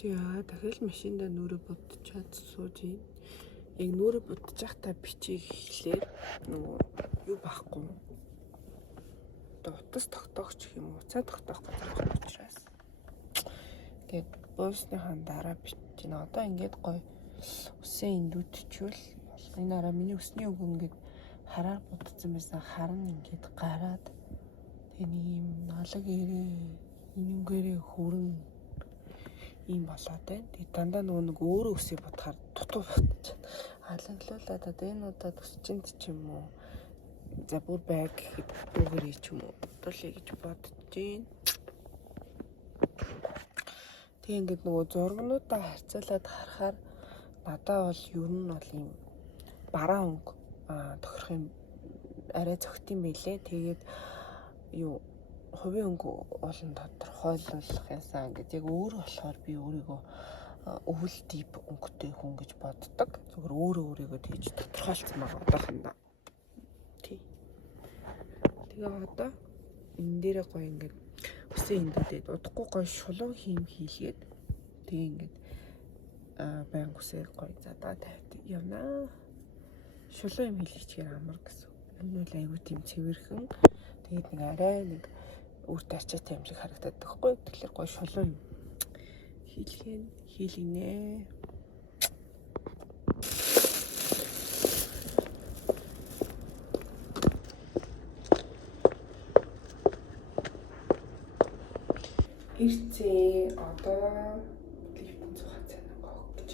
За дахиад машиндаа нүрэ будчихад сууж ийн. Яг нүрэ будчих та бичиг эхлэхээр нөгөө юу байхгүй. Утас тогтоогч юм уу? Цаа тогтоох гэж учраас. Тэгээд буусныхан дараа бичиж. Одоо ингээд гоё үсэн индүүдчвэл энэ араа миний өсний үг ингээд хараар будсан байсан. Харан ингээд гараад тэний юм налаг ирээ инүүгээрээ хүрэн ийм болоод байна. Тэгээд дандаа нэг өөрөө өсөй бодохоор дутуу бодчихно. Алаглуулаад одоо энэ удаад өсчинд ч юм уу. За бүр байг гэхэд бүгэрий ч юм уу. Бодлоо гэж бодож байна. Тэг ингээд нөгөө зургнуудаа харьцуулаад харахаар надад бол ер нь бол ийм бараа өнгө тохирох юм арай зөгт юм байлээ. Тэгээд юу хувийн өнгө олон тодорхойлуулах юмсан ингээд яг өөр болохоор би өөрийгөө өвөл тип өнгөтэй хүн гэж боддог. Зүгээр өөрийгөө тэгж тодорхойлцсон байгаа одоохондоо. Тий. Тэгээ одоо энэ дээрээ гоё ингээд өсөн индүүдэд удахгүй гоё шулуун хийм хийлгээд тэгээ ингээд баян үсээ гоё задаа тавьд явнаа. Шулуун юм хийлгэчихээр амар гэсэн. Энэ үл аягүй тийм цэвэрхэн. Тэгээд нэг арай нэг өөртөө ачаатай юм шиг харагдаад байхгүй. Тэгэхээр гоё шулуун юм хийлгэнэ. Ирцээ одоо лифтэн цухаа цаана гоох гэж.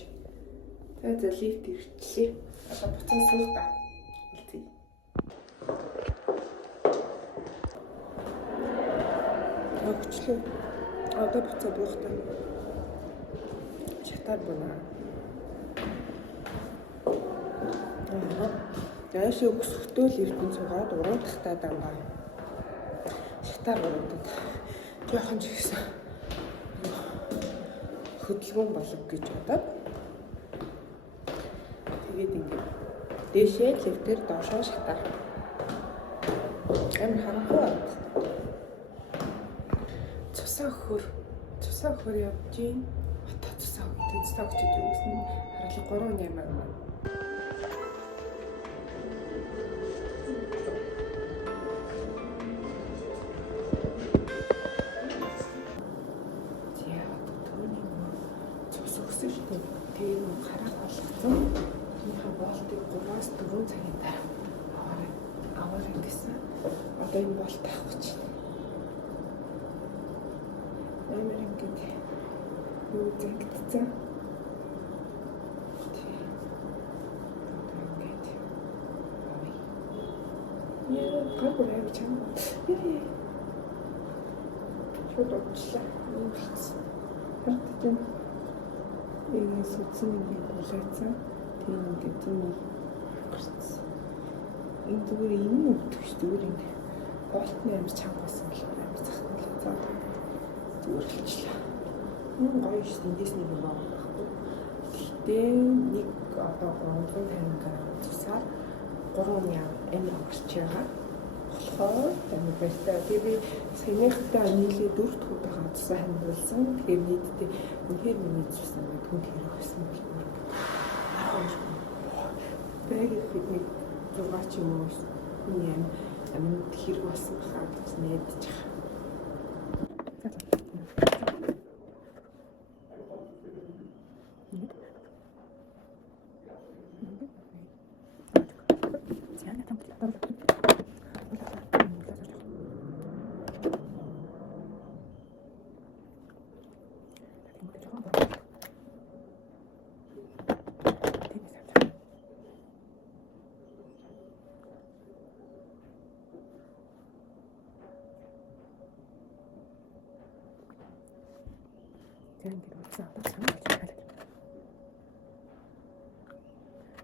За лифт ирчлээ. Одоо буцаа суух та. Ирцээ. Өгчлөө. Одоо буцаа буух та. Шатаар бунаа. Яаш өсөхдөө лифтэн цугаад уруу тахтаа дандаа. Шатаар уруудад. Жохон ч гэсэн хөдөлгөөн болов гэж бодоод тэгээд ингээд дээшээ лифтээр доошоо шатаар амар харанхуй байна. Цусаа хөр явж гин хата цусаа гэж үзсэн харуулга 3.8 байна. Тэгээд нэг харах болгоцсон.Ийнхаа болтыг 3-4 цагийн дараа аваарай гэсэн. Одоо энэ болт авах гэж байна. Амар ингээд юу зэгтцэн. Яа, гапар авч чамаа. Яа. Шууд очлаа. Юу болчихсон. Хартаж энэ сүцэн ингээд булаацсан. Тийм ингээд тийм гэрсэн. Энэ зүгээр энэ өвдөгч зүгээр энэ болтны амир чанга болсон гэх юм амир захсан л заа. Зүгээр хэлчихлээ. Энэ гоё шүү дээ. Эндээс нэг юм байгаа байхгүй. Гэхдээ нэг одоо 350 г цусаар 3.8 орч байгаа. Болохоор таны баяртай. Тэгээд саяныхтай нийлээ 4 дахь удаага цусаа хандуулсан. Тэгээд нийтдээ үнэхээр миний цусаа түнд хэрэг байсан болохоор яг бидний 6 ч юм уу миний амьд хэрэг болсон хаа гэж найдаж байгаа. Ингээд утсан одоо чамд хэлээд.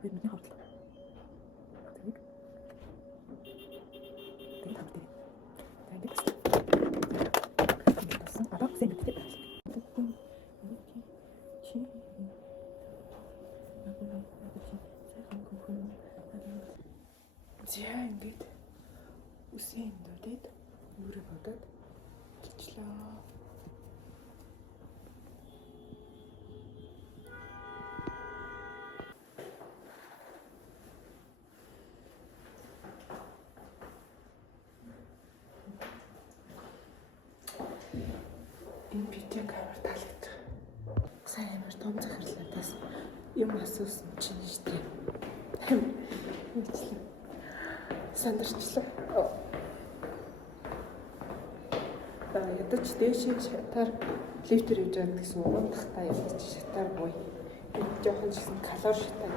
Би миний хавтлаа. Тэгээд хавтыг. Тэгээд гэсэн одоо зэмбэтэй байна. Зя ингээд үсэн дүүдэд нүрэ бодоод болчлоо. Энэ видео камер таалагдах. Сайн амар том захирлаадаас юм асуусан чинь штэ. Мэдлээ. Сандарчлаа. Ядаж дээшээ шатаар лифтер хийж байгаа гэсэн үг тахтаа ядаж шатаар бууй. Энэ жоохон жисэн калори шатаар.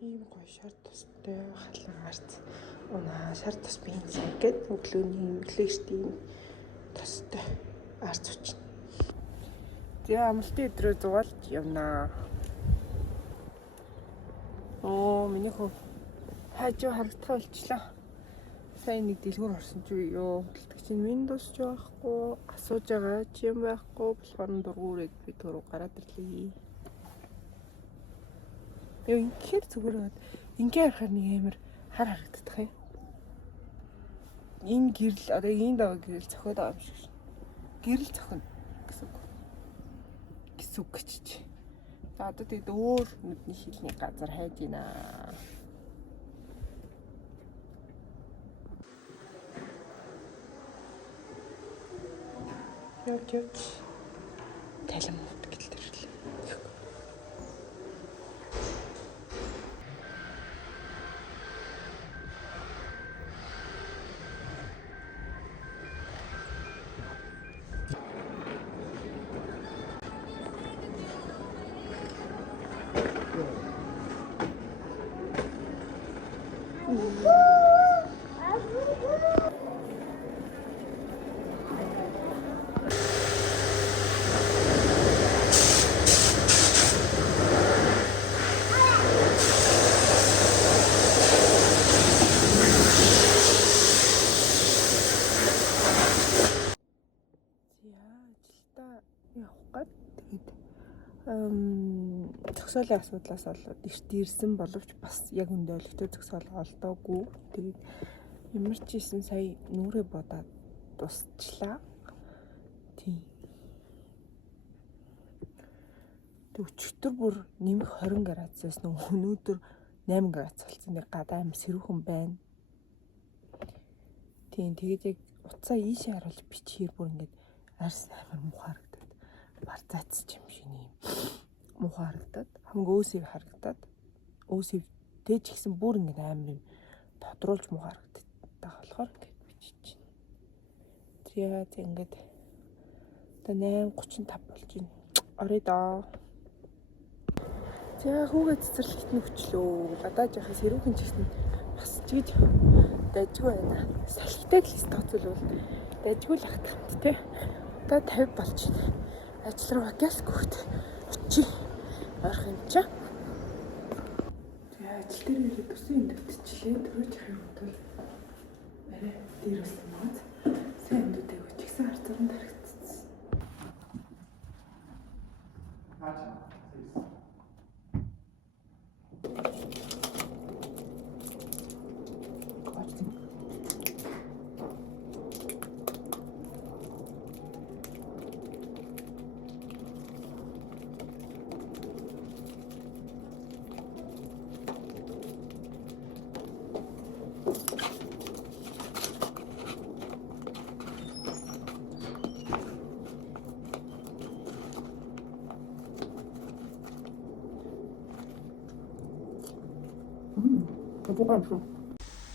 Ийм гоё шар тустай халуун арц. Унаа шар тус бензин гээд өглөөний өглөөштэй тустай арц учраас. Тэгээ амралтын өдрөө зугаалж явнаа. Миний хөө хажуу харагдах болчлаа. Сайн нэг дэлгүүр орсон ч юу. Хөдөлгөч чинь Windows ч байхгүй, асууж байгаа ч юм байхгүй. Болохоор дургуурээд би түрүү гараад ирлээ. Яа ингэхээр зүгээр байна. Ингээ харахаар нэг амар хар харагдах юм. Энэ гэрэл одоо энэ даваа гэрэл цохиод байгаа юм шиг. Гэрэл цохино гэсэн үг. Гэсэн үг гэж. За одоо тэгээд өөр нүдний хилний газар хайж байна. Явж талимнууд гэлтэрлээ. Зөксөлийн асуудлаас болоод эрт ирсэн боловч бас яг үндэ олигтой зөксөл олдоогүй. Тэгээд ямар ч ийсэн сая нүрээ бодоод дусчлаа. Тийм. Тэг өчигдөр бүр нэмэх 20 градусаас өнөөдөр 8 градус болсон. Нэг гадаа юм сэрүүхэн байна. Тийм тэгээд яг уцаа ийшээ харуулж бичгээр бүр ингээд арс амар мухаар гэдэг. Барцаац юм шиг юм. Мухаа харагдаад хамгийн өөсийг харагдаад өөсийг дэж гисэн бүр ингэ амар юм тодруулж мухаа харагдаад байгаа болохоор ингэ бичиж байна. Тэгээд ингээд одоо 8:35 болж байна. Орой доо. За хүүгээ цэцэрлэгт нөхчлөө. Гадаа жахаа сэрүүхэн чигсэн бас чигж дайжгүй байна. Салхитай л тооцоолвол дайжгүй л ахтах юм тий. Одоо 50 болж байна. Ажил руу гяс гөхт очив. Орох юм чаа. Тэгээ ажил дээр ирээд төсөн юм дэвтчихлээ. Төрөөж явах юм бол арай дээр болсон бааз. Сайн өндөөтэй өчгсөн харцаар нь харагдсан.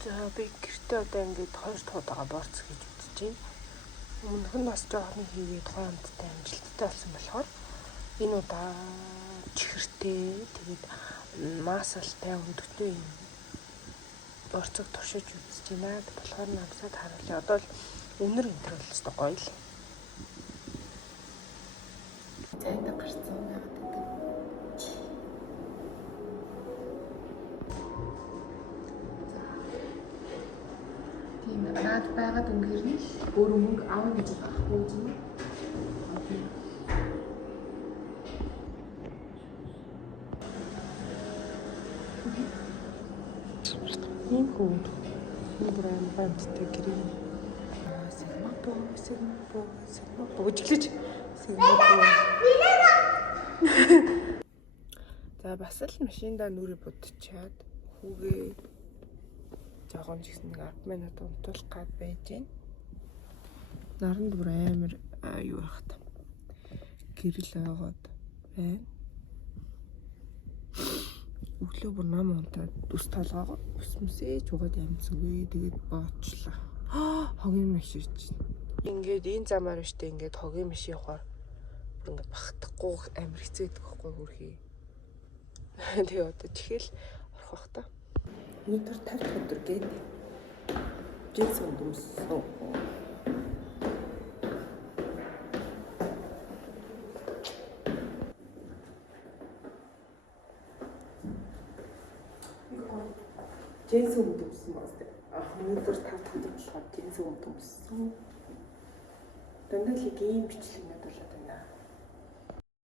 За би гэртээ одоо ингээд 2 туудаага борц гэж үзэж байна. Өмнөх нь бас жоохон хийгээд хоомттай амжилттай болсон болохоор энэ удаа чихэртэй тэгээд масалтай өндөртэй юм борцог туршиж үзэж байна. Болохоор намсаад харуулъя. Одоо л өнөр энэ төр болстой гоё л. За гарцсан яагаад гэдэг. Тийм наад байгаад өнгөр нь өөр мөнгө аав гэж байхгүй юм. Ийм хүүд бүрэн бамттай гэрээ. Сигмапо жилж сигмапо. За бас л машиндаа нүрээ будчихад хүүгээ жоохон ч гэсэн нэг 10 минут унтуулах гад байж гэн. Наранд бүр амар юу яхад гэрэл байгаад байна. Өглөө бүр нам унтаад ус толгоогоо ус мүсэж угаад амцгүй тэгээд боочлаа. Хогийн маш ирж байна. Ингээд энэ замаар биштэй ингээд хогийн маш явахаар бүр ингээд бахтахгүй амар хэцээдэг байхгүй хөрхий. Тэгээ одоо чихэл орох бах та. Өнөөдөр 50 өдөр гээд жинс өмсөн. Жинс өмсөн бастай. Өнөөдөр 5 дахь өдөр болохоор жинс өмсөн. Дандаа л ийм бичлэгнүүд болоод байна.